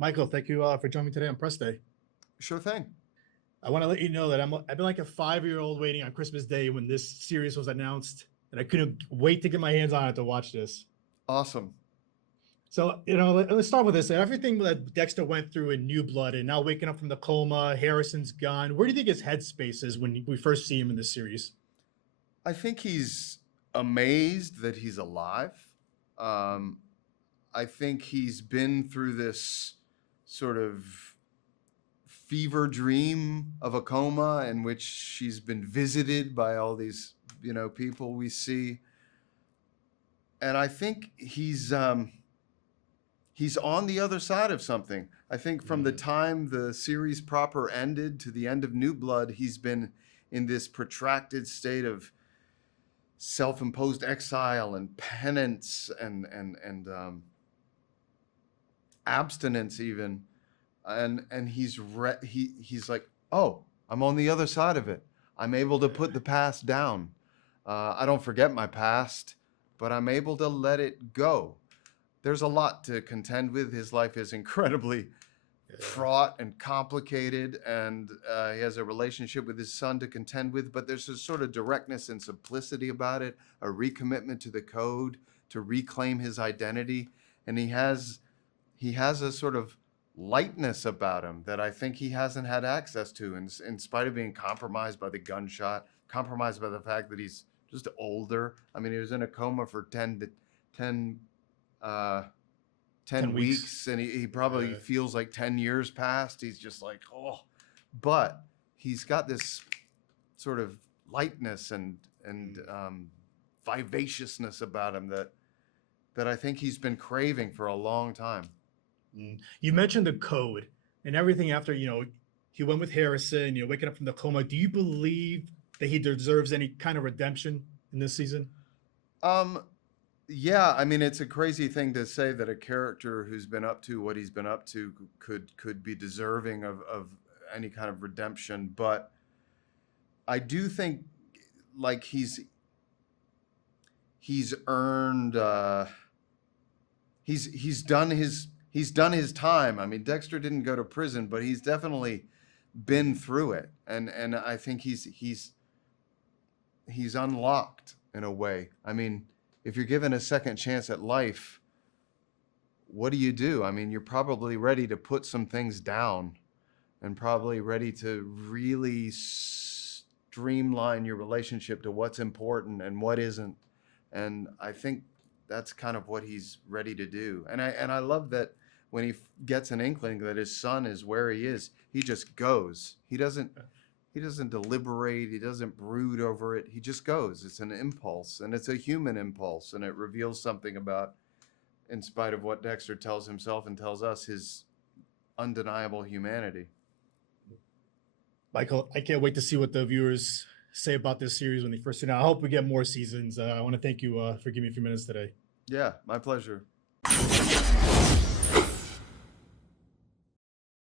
Michael, thank you for joining me today on Press Day. Sure thing. I want to let you know that I've been like a 5-year-old waiting on Christmas Day when this series was announced, and I couldn't wait to get my hands on it to watch this. Awesome. So, let's start with this. Everything that Dexter went through in New Blood and now waking up from the coma, Harrison's gone. Where do you think his headspace is when we first see him in this series? I think he's amazed that he's alive. I think he's been through this sort of fever dream of a coma in which she's been visited by all these, people we see. And I think he's on the other side of something. I think from the time the series proper ended to the end of New Blood, he's been in this protracted state of self-imposed exile and penance and abstinence even, and he's like, oh, I'm on the other side of it. I'm able to put the past down. I don't forget my past, but I'm able to let it go. There's a lot to contend with. His life is incredibly fraught and complicated, and he has a relationship with his son to contend with, but there's a sort of directness and simplicity about it, a recommitment to the code, to reclaim his identity, and he has a sort of lightness about him that I think he hasn't had access to, in spite of being compromised by the gunshot, compromised by the fact that he's just older. I mean, he was in a coma for 10 weeks, and he probably feels like 10 years passed. He's just like, oh, but he's got this sort of lightness and vivaciousness about him that I think he's been craving for a long time. You mentioned the code and everything after, he went with Harrison, waking up from the coma. Do you believe that he deserves any kind of redemption in this season? Yeah, I mean, it's a crazy thing to say that a character who's been up to what he's been up to could be deserving of any kind of redemption, but I do think like he's earned he's done his time. I mean, Dexter didn't go to prison, but he's definitely been through it, and I think he's unlocked in a way. I mean, if you're given a second chance at life, what do? I mean, you're probably ready to put some things down and probably ready to really streamline your relationship to what's important and what isn't. And I think that's kind of what he's ready to do. And I love that when he gets an inkling that his son is where he is, he just goes. He doesn't deliberate. He doesn't brood over it. He just goes. It's an impulse, and it's a human impulse, and it reveals something about, in spite of what Dexter tells himself and tells us, his undeniable humanity. Michael, I can't wait to see what the viewers say about this series when they first see it. I hope we get more seasons. I want to thank you for giving me a few minutes today. Yeah, my pleasure.